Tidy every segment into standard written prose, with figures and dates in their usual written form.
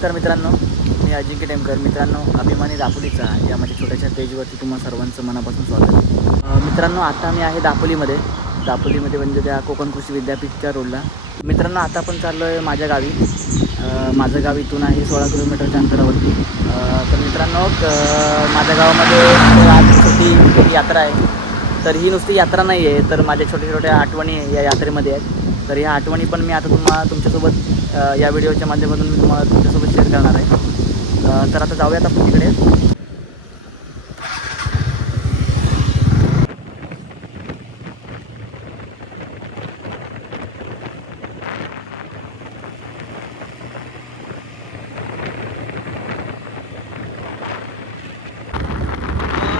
नमस्कार मित्रांनो, मी अजिंक्य टेमकर. मित्रांनो, अभिमानी दापोलीचा या माझ्या छोट्याशा पेजवरती तुम्हाला सर्वांचं मनापासून स्वागत. मित्रांनो, आता मी आहे दापोलीमध्ये म्हणजे त्या कोकण कृषी विद्यापीठच्या रोडला. मित्रांनो, आता आपण चाललो आहे माझ्या गावी. माझं गाव इथून आहे 16 किलोमीटरच्या अंतरावरती. तर मित्रांनो, माझ्या गावामध्ये आज छोटी यात्रा आहे. तर ही नुसती यात्रा नाही आहे, तर माझ्या छोट्या छोट्या आठवणी या यात्रेमध्ये आहेत. तर ह्या आठवणी पण मी आता तुमच्यासोबत या व्हिडिओच्या माध्यमातून मी तुम्हाला तुमच्यासोबत शेअर करणार आहे. तर आता जाऊयात आपण तिकडे.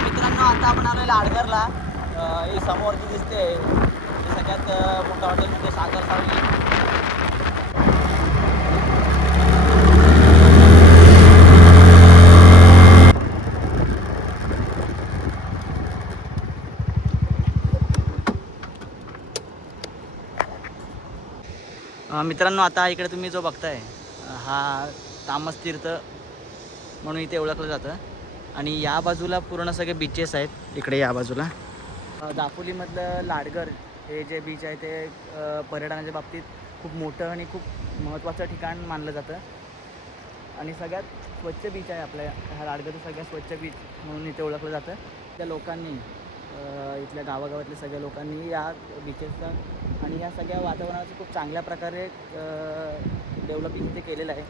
मित्रांनो, आता आपण आलो लाडघरला. ही समोर जी दिसते सगळ्यात मोठं हॉटेल म्हणजे सागर सावली. मित्रांनो, आता इकडे तुम्ही जो बघताय हा तामस तीर्थ म्हणून इथे ओळखलं जातं. आणि या बाजूला पूर्ण सगळे बीचेस आहेत. इकडे या बाजूला दापोलीमधलं लाडघर हे जे बीच आहे ते पर्यटनाच्या बाबतीत खूप मोठं आणि खूप महत्त्वाचं ठिकाण मानलं जातं. आणि सगळ्यात स्वच्छ बीच आहे आपल्या ह्या लाडघरचं. सगळ्यात स्वच्छ बीच म्हणून इथे ओळखलं जातं. त्या लोकांनी इथल्या गावागावातल्या सगळ्या लोकांनी या बीचेसचा आणि या सगळ्या वातावरणाचं खूप चांगल्या प्रकारे डेव्हलपिंग इथे केलेलं आहे.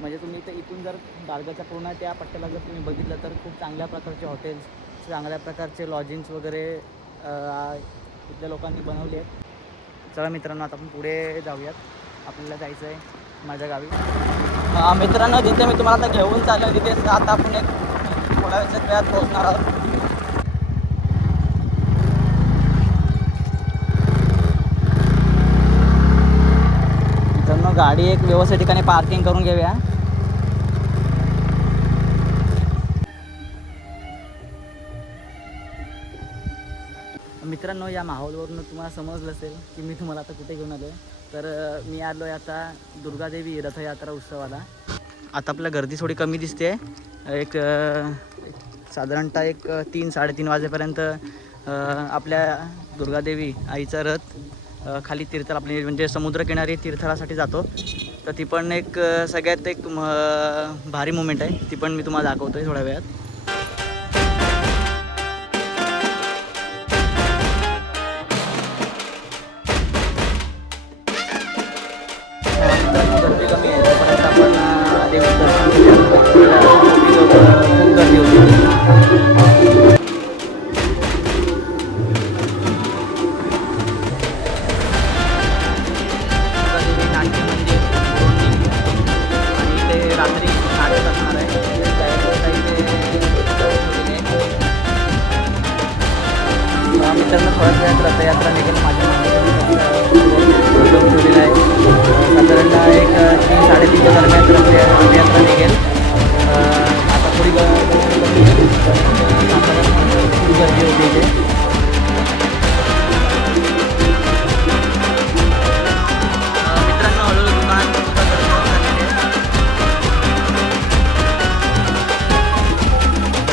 म्हणजे तुम्ही इथून जर लाडघरच्या पूर्ण त्या पट्ट्याला जर तुम्ही बघितलं तर खूप चांगल्या प्रकारचे हॉटेल्स, चांगल्या प्रकारचे लॉजिंग्स वगैरे इथल्या लोकांनी बनवले आहेत. चला मित्रांनो, आता आपण पुढे जाऊयात. आपल्याला जायचं आहे माझ्या गावी. मित्रांनो, जिथे मी तुम्हाला आता घेऊन चाललो तिथे आता आपण एक थोड्या वेळात पोहोचणार आहोत. मित्रांनो, गाडी एक व्यवस्थित ठिकाणी पार्किंग करून घेऊया. मित्रांनो, या माहोलवरून तुम्हाला समजलं असेल की मी तुम्हाला आता कुठे घेऊन आलो आहे. तर मी आलो आहे आता दुर्गादेवी रथयात्रा उत्सवाला. आता आपल्याला गर्दी थोडी कमी दिसते. एक साधारणतः 3-3:30 वाजेपर्यंत आपल्या दुर्गादेवी आईचा रथ खाली तीर्थाला आपली म्हणजे समुद्रकिनारी तीर्थासाठी जातो. तर ती पण एक सगळ्यात एक भारी मोमेंट आहे. ती पण मी तुम्हाला दाखवतो आहे थोड्या वेळात. गर्दी कमी आहे तोपर्यंत आपण देवीचं दर्शन घेऊया. खूप गर्दी होती. नाट्य मंदिर आणि इथे रात्री नाटक असणार आहे. मित्रांनो, थोड्याच वेळात रथयात्रा निघेल. माझ्या ठेवलेला आहे. साधारणतः एक 3-3:30च्या दरम्यान रथयात्रा निघेल. आता थोडी गर्दी होती इथे. मित्रांनो, हळूहळू दुकान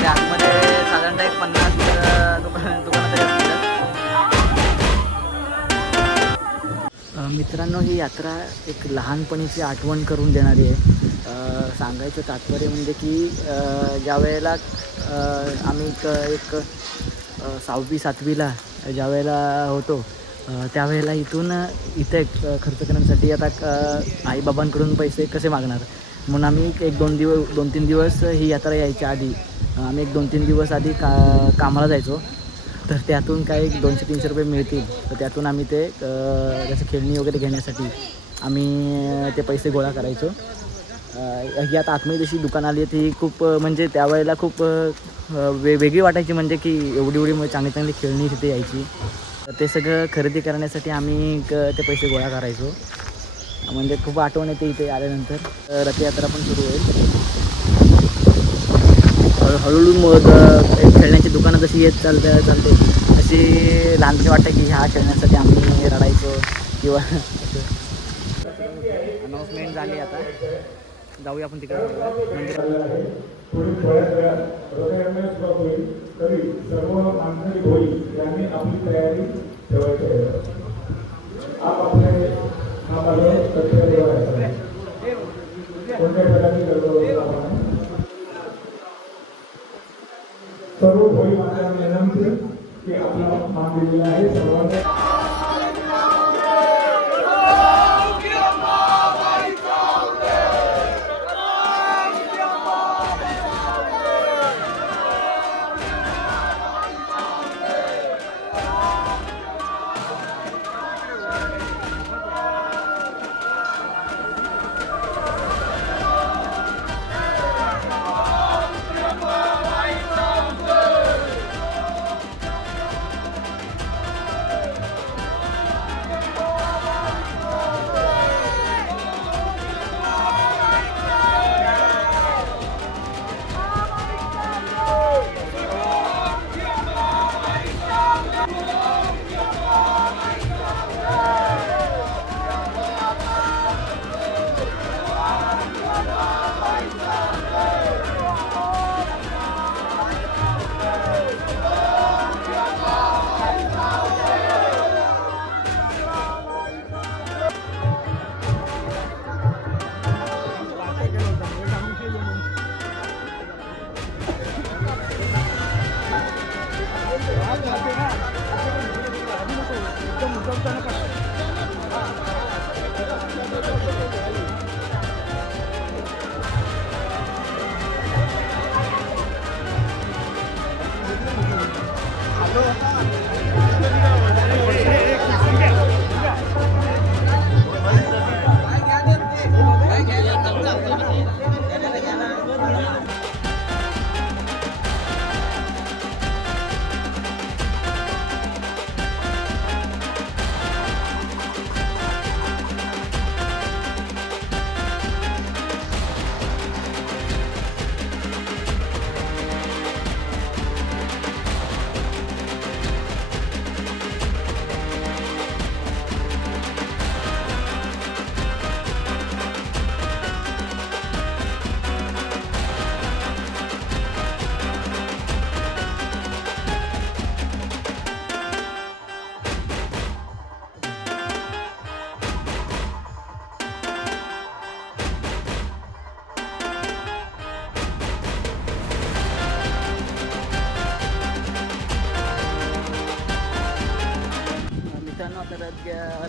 आतमध्ये साधारणतः एक 50 दुकानं तरी असतील. मित्रांनो, ही यात्रा एक लहानपणीची आठवण करून देणारी आहे. सांगायचं तात्पर्य म्हणजे की ज्या वेळेला आम्ही एक 6वी-7वीला ज्या वेळेला होतो त्यावेळेला इथे खर्च करण्यासाठी आता आईबाबांकडून पैसे कसे मागणार म्हणून आम्ही एक 2-3 दिवस ही यात्रा यायच्या आधी आम्ही एक 2-3 दिवस आधी कामाला जायचो. तर त्यातून काही 200-300 रुपये मिळतील. तर त्यातून आम्ही ते जसं खेळणी वगैरे घेण्यासाठी आम्ही ते पैसे गोळा करायचो. ही आता आतमध्ये जशी दुकानं आली ती खूप म्हणजे त्यावेळेला खूप वेगळी वाटायची. म्हणजे की एवढी चांगली खेळणी तिथे यायची. तर ते सगळं खरेदी करण्यासाठी आम्ही ते पैसे गोळा करायचो. म्हणजे खूप आठवण येते इथे आल्यानंतर. रथयात्रा पण सुरू होईल. हळूहळू खेळण्याची दुकानं जशी येत चालते अशी लहानपणी वाटतं की ह्या खेळण्यासाठी आम्ही रडायचो किंवा अनाऊन्समेंट झाली आता. जाऊया आपण तिकडे मंदिरात. पुढील थोड्याच वेळात रथयात्रा सुरुवात होईल. तरी सर्व मानकरी होईल यांनी आपली तयारी ठेवायची आहे. आपले नामाला सत्य देवायचं कोणत्या प्रकारची गडबड आपण सर्व होईल माझ्या विनंती की आपला मान दिलेला आहे सर्वांनी.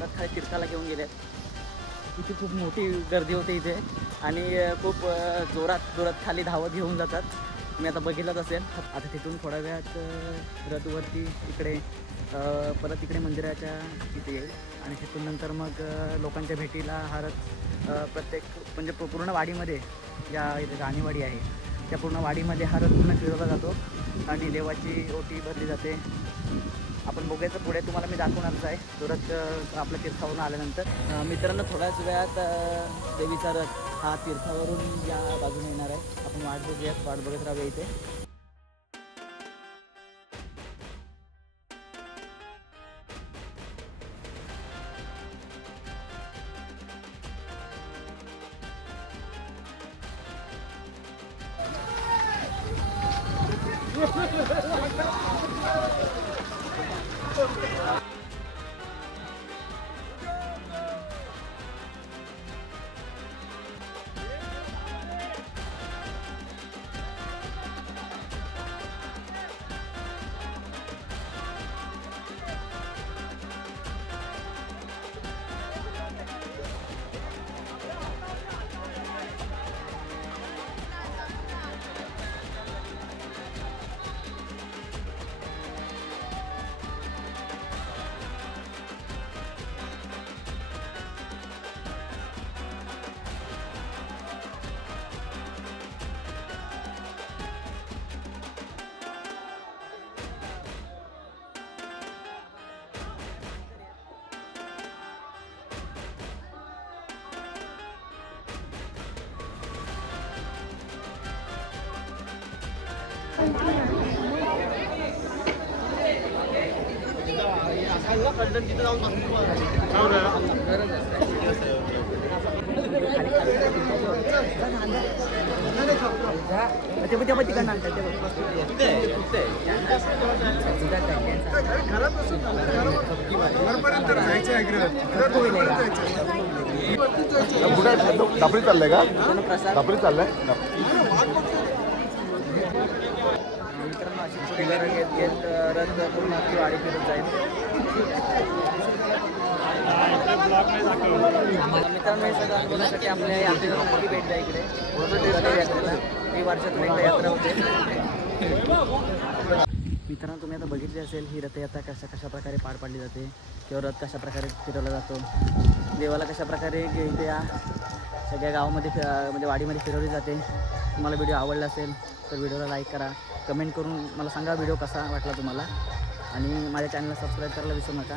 रथ तीर्थाला घेऊन गेले. इथे खूप मोठी गर्दी होते इथे आणि खूप जोरात खाली धावत घेऊन जातात. मी आता बघितलंच असेल. आता तिथून थोड्या वेळात रथवरती इकडे परत इकडे मंदिराच्या इथे येईल आणि तिथून नंतर मग लोकांच्या भेटीला हा रथ प्रत्येक म्हणजे पूर्ण वाडीमध्ये ज्या इथे राणीवाडी आहे त्या पूर्ण वाडीमध्ये हा रथ पूर्ण फिरवला जातो आणि देवाची ओटी भरली जाते. आपण बघायचं पुढे तुम्हाला मी दाखवणारच आहे तो रथ आपल्या तीर्थावरून आल्यानंतर. मित्रांनो थोड्याच वेळात देवीचा रथ हा तीर्थावरून या बाजूने येणार आहे. आपण वाट बघत राहूया इथे. ते पण तिकडनं आणतात ते दापडी चाललंय का? प्रसाद दापडी चाललंय. मित्रांनो अशी पुढे घेत घेत रथ पूर्ण अख्खी वाडी फिरत जाईल. मित्रांनो हे सगळं अनुभवण्यासाठी आपल्या यात्रेला नक्की भेट द्या इकडे यात्रेला. ही वर्षातून एकदा यात्रा होते. मित्रांनो तुम्ही आता बघितली असेल ही रथयात्रा कशा प्रकारे पार पाडली जाते किंवा रथ कशा प्रकारे फिरवला जातो. देवाला कशा प्रकारे इथे या सगळ्या गावामध्ये म्हणजे वाडीमध्ये फिरवली जाते. तुम्हाला व्हिडिओ आवडला असेल तर व्हिडिओला लाईक करा, कमेंट करून मला सांगा व्हिडिओ कसा वाटला तुम्हाला आणि माझ्या चॅनलला सबस्क्राईब करायला विसरू नका.